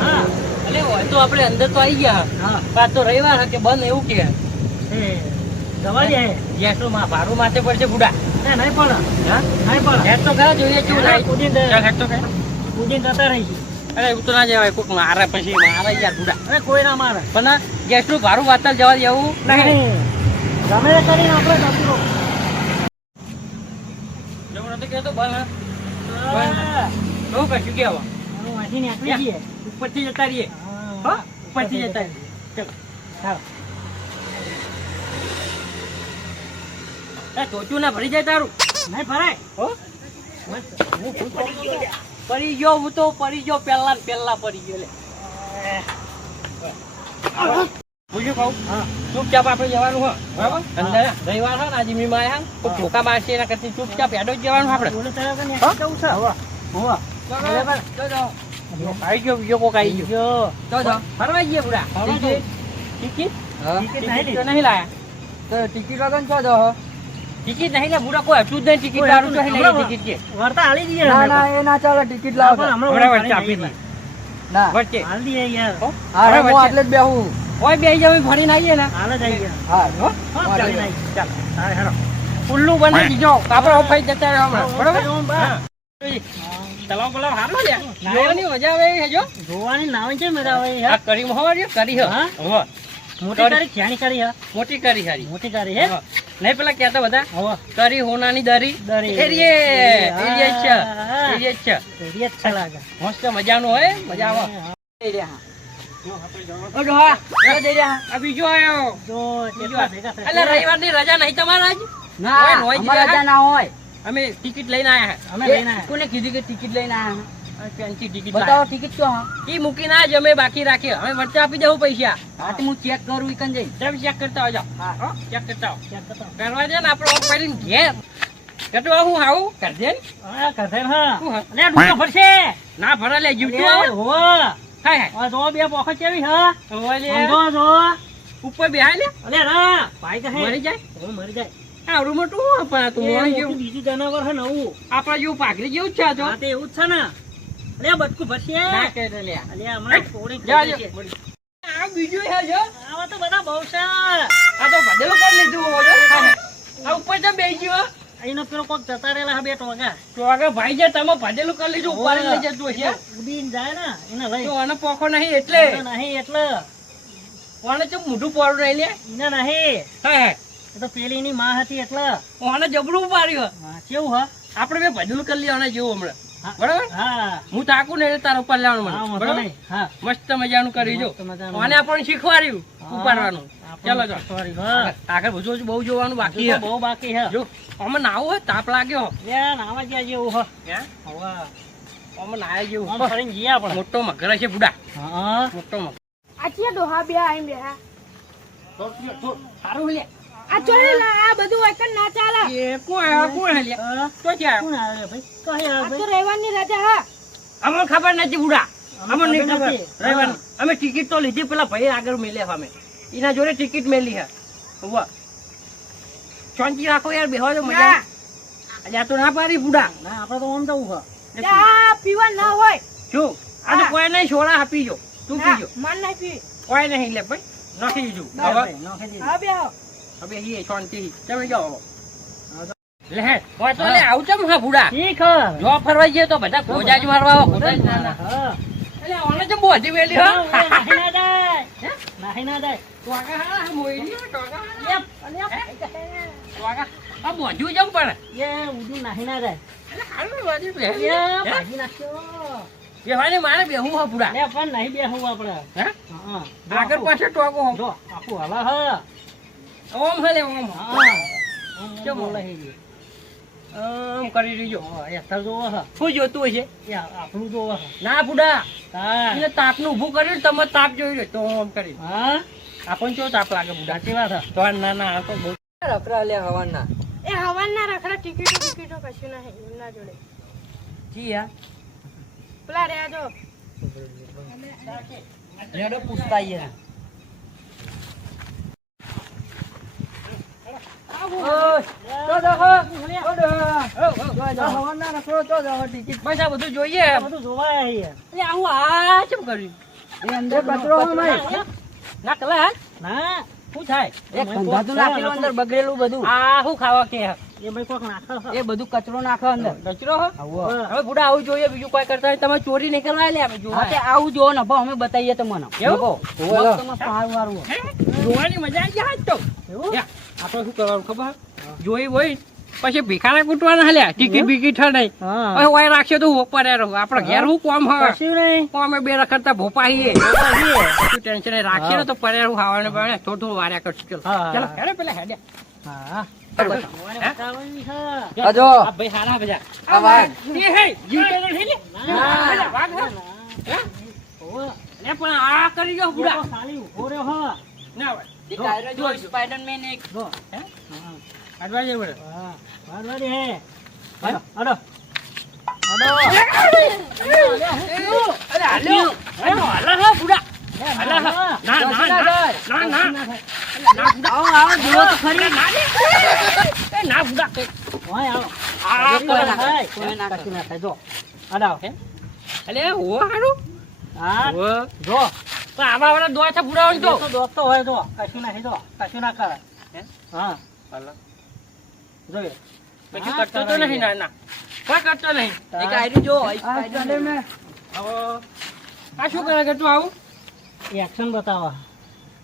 હા એટલે હોય તો આપણે અંદર તો આવી ગયા. હા પાછ તો રવિવાર કે બંધ એવું કે જવા જાય ગેસનું ભાડું માથે પડશે બુડા. નહીં પણ હા નહીં પણ ગેસ તો ખરા જોઈએ શું થાય હેડ તો પૂજીને જતા રહી છે. અરે એવું તો ના જવાય કોઈક મારે પછી મારે યાર બુડા. અરે કોઈ ના મારે પણ ગેસનું ભાડું વાતલ જવા જેવું નહીં. ગમે કરીને આપણે જતું જવું નથી કહેતો બંધ શું કશું કેવા ઉપરથી જતા રહીએ. ઉપરથી જતા રહીએ. ચાલો ટોચું ના ભરી જાય તારું નહીં ભરાય. પડી ગયો હું તો પડી ગયો પેલા પડી ગયો લે. પૂછ્યું કહું ચૂપચાપ આપણે જવાનું હોય બરાબર. અંદર રવિવાર હોય ને આજે મી માં ધોકા મારશે એના કરતી ચૂપચાપ હેડો જ જવાનું આપણે. આવી ગયો બીજો કોક આવી ગયો ફરવા જઈએ પૂરા. ટિકિટ નહીં લાયા તો ટિકિટ વગર છો જો ટિકિટ નહીં લે પૂરા કોઈ હતું જ નહીં. ટિકિટ વાળું તો નહીં ટિકિટ કે વર્તા હાલી દઈએ. ના ના એ ના ચાલે ટિકિટ લાવો હમણાં વચ્ચે આપી દી ના વચ્ચે હાલ દઈએ યાર. હા હું આટલે જ બેહું ઓય બેહી જાવ ફરીને આવીએ ને હાલ જ આવીએ. હા હો ફરીને આવી ચાલ હા હેડો ઉલ્લુ બની દીજો કાપડો ફાઈ જતા રહો હમણાં બરોબર. તલાવ બલાવ હારો લે જોવાની મજા આવે છે. જો જોવાની નાવ છે મજા આવે. આ કરી મોહરી કરી હા મોટી કરી છાણી કરી હા મોટી કરી હારી મોટી કરી હે નહીં પેલા કહેતા બધા કરી હોનાની દરી એરિયા છે લાગે મસ્ત મજાનું હોય મજા આવે. બીજો આવ્યો રવિવાર ની રજા નહીં તમારા રજા ના હોય. અમે ટિકિટ લઈને આયા. કોને કીધું કે ટિકિટ લઈને આયા? ટિકિટ બતાવો ટિકિટ તો ઈ મૂકી ના જ અમે બાકી રાખીએ. અમે વચ્ચે આપી દઉં પૈસા. હા હું ચેક કરું ઈકન જઈ તમે ચેક કરતા આવજો. હા ચેક કરતા આવો કરવા દે ને આપણે ઓફ કરીને ઘેર કેટલું આવું આવું કરજે ને. હા કરજે હા લે ડૂબો ભરશે ના ભરા લે જીવતું આવો હો હાય હાય જો બે પોખત કેવી હા જો જો ઉપર બેહાય લે અલે રા ભાઈ કહે મરી જાય મરી જાય. આવડું મોટું પણ તું બીજું જનાવર હે નવું આપણા જેવું પાઘરી જેવું જ છે. જો તે એવું જ છે ને અલે બટકું ભરશે ના કે લે અલે હમણાં થોડી આ બીજું હે જો આવા તો બધા બહુ છે. આ તો બદલ કરી લીધું હોજો આ ઉપર તો બેહી ગયો. અહીંનો પેલો કોક જતા રહેલા બે ટોગા ભાઈ જે તમે ભદેલું કરી લીધું ઉપર લઈ જતું છે ઉડીને જાય ને એને લઈ તો આનો પોખો નહીં એટલે કોને ચમ મોઢું પાડું રહી લે એને નહીં હે તો પેલી ની માં હતી એટલે ઓને જબરું પાડ્યું. કેવું હા આપણે બે ભજન કરી લેવાના જેવું હમણાં બરાબર. હા હું થાકું ને તારા ઉપર લેવાનું મને બરાબર. હા મસ્ત મજાનું કરી જો ઓને આપણને શીખવાડ્યું ઉપાડવાનું. ચાલો જો આગળ બધું બહુ જોવાનું બાકી છે. બહુ બાકી છે. જો અમે નાવું હોય તાપ લાગ્યો નાવા જ્યાં જેવું હો અમે નાયા જેવું ફરીને જઈએ આપણે. મોટો મગર છે બુડા. હા મોટો મગર આચિયા ડોહા બે આઈને બેહા સારું લે આ ચોલે આ બધું વચન ના ચાલે. એ કોણ લે તો ક્યાં કોણ આવે ભાઈ કહે આ તો રવિવારની રજા હા અમને ખબર નથી બુડા. અમને નહીં ખબર રવિવાર અમે ટિકિટ તો લીધી પેલા ભાઈ આગળ મેલે અમે એના જોડે ટિકિટ મેલી હે વાહ શાંતિ રાખો યાર બેહો તો મજા. આજે આ તો ના પાડી બુડા ના આપણે તો ઓમ જવું છે. આ પીવા ના હોય શું આ તો કોઈ નહીં સોડા આપી જો તું પીજો માન નહીં પી કોઈ નહીં લે ભાઈ નાખી દીધું હા બેહો હવે એ શાંતિ તમે જાઓ લે કોઈ તો લે આવ ચમ હા બુડા ઠીક હે જો ફરવા જઈએ તો બધા ગોજા જ મારવા ગોજા જ ના એટલે ઓને જ બોધી વેલી હો નહીં ના જાય નહીં ના જાય ટોકા હા મોઈની ટોકા લે ટોકા આ બોધ્યું જમ પણ એ ઉડી નહીં ના જાય એટલે હારું વાજી બે ભાગી નાખ્યો બેવાની મારે બેહું હો બુડા લે પણ નહીં બેહું આપણે હે હા આગળ પાછળ ટોકો હો જો આખું હલા હા ઓમ હલે ઓમ હા કેમ બોલે હે આમ કરી રીજો એ તર જોવો હ શું જોતું હશે એ આપણું જોવો હ ના બુડા હા એને તાપનું ઊભું કર્યું તમે તાપ જોઈ લે તો આમ કરી હા આપણ જો તાપ લાગે બુડા કેવા થા તો ના ના આ તો બહુ રખડા લે હવાના એ હવાના રખડા ટિકિટો કશું નહીં ના જોડે જી યા પેલા રે જો રેડો પૂછતા આઈએ બસ આ બધું જોઈએ બધું જોવાય અહીંયા. એટલે આવું આ કેમ કર્યું એ અંદર કચરો હોય ભાઈ. ના કલા ના શું થાય એક ગંધાતું નાખેલું અંદર બગડેલું બધું. આ શું ખાવા કે એ ભાઈ કોક નાખે છે. એ બધું કચરો નાખો અંદર કચરો હો? આવો. હવે બુડા આવું જોઈએ બીજું કોઈ કરતા હોય તમે ચોરી નહીં કરવા લે અમે જોવા આવું જો ને ભાવ અમે બતાવીએ તમને એવું? સારું સારું જોવાની મજા આવી જાય તો એવું? આપણે શું કરવાનું ખબર જોઈ હોય પછી ભીખાના કૂટવાના હાલ્યા ટિકિટ બિકિટ નહીં હા. હવે વાય રાખશે તો ઉપર આપણે ઘેર હું કોમ હોય કશું નહીં. અમે બે રખડતા ભોપાઈએ જોઈએ. તું ટેન્શન નહીં રાખીએ ને તો પરેર હું ખાવાનું પડે થોડું થોડું વાર્યા કરશું ચલો હા. ચલો હેડે પેલા હેડે હા. બતાવવાની છે. આ ભાઈ હારા બધા આ વાઘ. એ હે જીવતો નથી લે ના. પેલા વાઘ હે? હે? ઓવે. લે પણ આ કરી દો એ બુડા તો સાલી ઉભો રહ્યો હે. ના હોય જો સ્પાઈડરમેન એક જો. હે હા. અડવા જેવું પડે હા. વારવારી હે. હાલો. હાલો. અરે હાલ્યો હાલા હે બુડા હાલા હે. ના ના ના ના ના આવો આવો જુઓ તો ખરી ના એ ના બુડા ઓય આવો. આ કોઈ ના હાય. કોઈ ના કશું ના થાય. જો. હાલો. અલે હો હારું હા. હો જો. પણ આવા વાળા દોવા છે બુડાવાનું તો તો દોસ્તો હોય તો કશું ના જો કશું ના કરે. હે? હા. હાલા જોઈએ. કશું કરતો તો નહીં ના ના કોઈ કરતો નહીં એક આયરી જો સ્પાઈડરમેન હવે આ શું કરે કે તું આવું એક્શન બતાવો.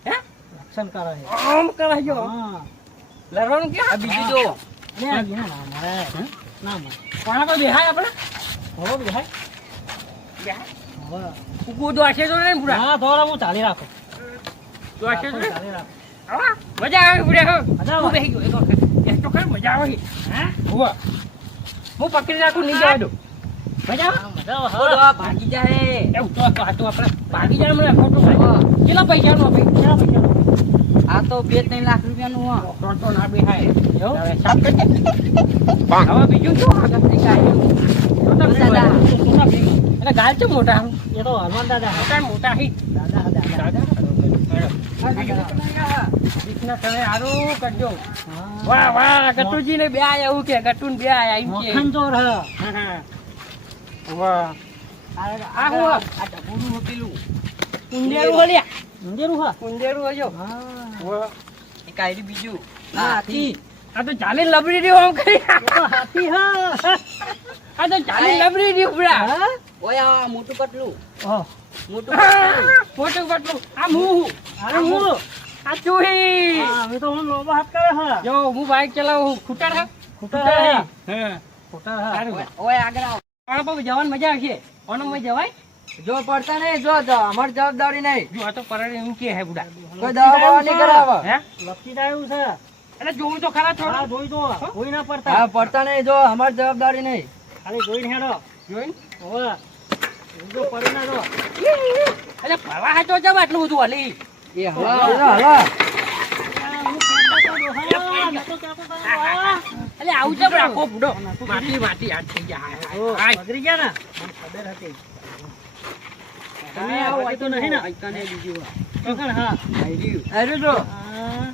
હે એક્શન કરે છે. આમ કરાજો હા. લડવાનું કે આ બીજું જો લે આવી ના મળે. ના મળે. કોણા તો દેખાય આપણે હવે બેહાય. દેખાય હવે. કુકુ દોશે તો નહીં બુડા હા થોડા હું ચાલી રાખું. દોશે તો નહીં ચાલી રાખું. આવા મજા આવે બુડા હો મજા આવે. હું બેહી ગયો એક વખત એ તો ખરી મજા આવે હે હોવા હું પકડી રાખું નહીં જવા દો મજા આવે મજા આવે. હા. ભાગી જાય એવું તો આપણે ભાગી જાય મને ખોટું થાય કેટલા પૈસાનું આપે કેટલા પૈસાનું? આ તો 2-3 લાખ રૂપિયાનું હા તો ના બેહાય એવું હવે સાફ કરી દે હવે બીજું શું આગળ થઈ જાય દાદા એટલે ગાલ છે મોટા એ તો હનુમાન દાદા. મોટા મોટા હી દાદા દાદા. રીતના તમે સારું કરજો હા. વાહ વાહ ગટુજી ને બે આયા એવું કે ગટુન બે આયા એમ કે મખન ચોર હે. વાહ આ હું આ ટપુરું પેલું કુંડેરું હલ્યા ઊંધેરું હે. કુંડેરું હજો હા. વાહ એક આયરી બીજું હાથી. આ તો ચાલી લબડી રહ્યો આમ કરી એ તો હાથી હે. આ તો ચાલી લબડી રહ્યું બુડા હા? ઓય આ મોટું પટલું ઓહ. મોટું પટલું આ હું અરે હું. આ ચૂહી હા, હવે તો હું લોબો હાથ કરે હે. જો હું બાઈક ચલાવું ખૂટર હે ખૂટર હે. હે ખૂટર હે. સારું ઓય આગળ આવો આના પર જવાની મજા આવશે ઓનમ જવાય જો પડતા નહીં જો અમારી જવાબદારી નહીં. જો આ તો પરણે એમ કે હે બુડા કોઈ દવા બવા નહીં કરાવે. હે લપસી જાય છે. એટલે જોવું તો ખરા હા, થોડું જોઈ દો. કોઈ ના પડતા. હા પડતા નહીં જો અમારી જવાબદારી નહીં. ખાલી જોઈને હેડો. જોઈને ઓવે. જો પડી ના જો. એટલે ફરવા હાચો જવા આટલું બધું હલી એ હલા હલા એટલે આવું છે રાખો બુડો માટી માટી હાથ થઈ જાય હાય બગડી ગયા ને? મને ખબર હતી. તમે આવો હોય તો નહીં ને? આઈકાને બીજું પકડ, હા. અરે જો હા.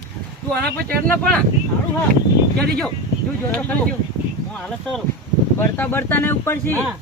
તું આના પર ચડ ના પણ સારું હા. ચડી જો જો જો તો ખરી જો હું હાલે ચાલું. બળતા બળતા ને ઉપર છે. હા.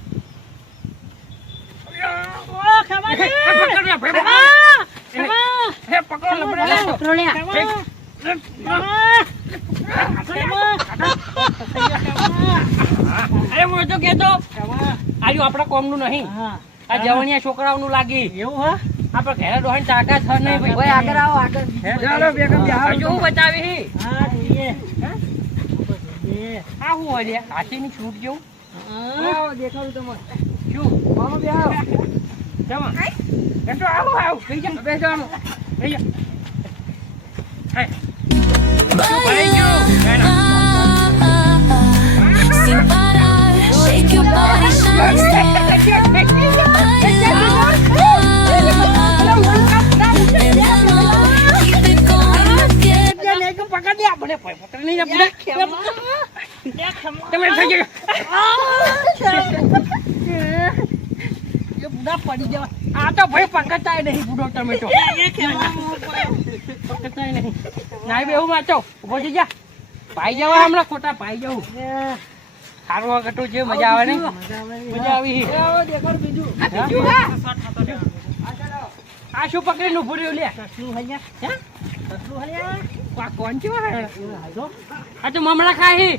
આપડા કોમ નું નહીં હા. આ જવણિયા છોકરાઓનું લાગી એવું હા? આપડે ઘરે ડોહાની તાકાત છે નહીં ભાઈ. ઓય આગળ આવો આગળ. ચાલો બેગમ બેહાડો. હજુ હું બતાવી હા, જોઈએ. હે? જોઈએ. આ હું હોય હાથીની છૂટ જેવું હા. આવો દેખાડું તમને. શું મામા બેહાડો. જમા બેસો આવો આવો કઈ જા બેસો આવો કઈ જા હાય ભાઈ જો Sin parar, shake your body, shine step. Keep it going, get પકડ દે આપણે પકડ નહીં આપણે તમે થઈ ગયો એ બુડા પડી જવા આ તો ભાઈ પકડતાય નહીં બુડો તમે તો પકડતાય નહીં નાઈ બે હું વાંચો ઉભો થઈ જા પાઈ જવા હમણાં ખોટા પાઈ જવું સારું વખતું છે મજા આવે ને મજા આવી આ શું પકડીને ઉભું રહ્યું લે કોણ છે આ તો મમરા ખાઈ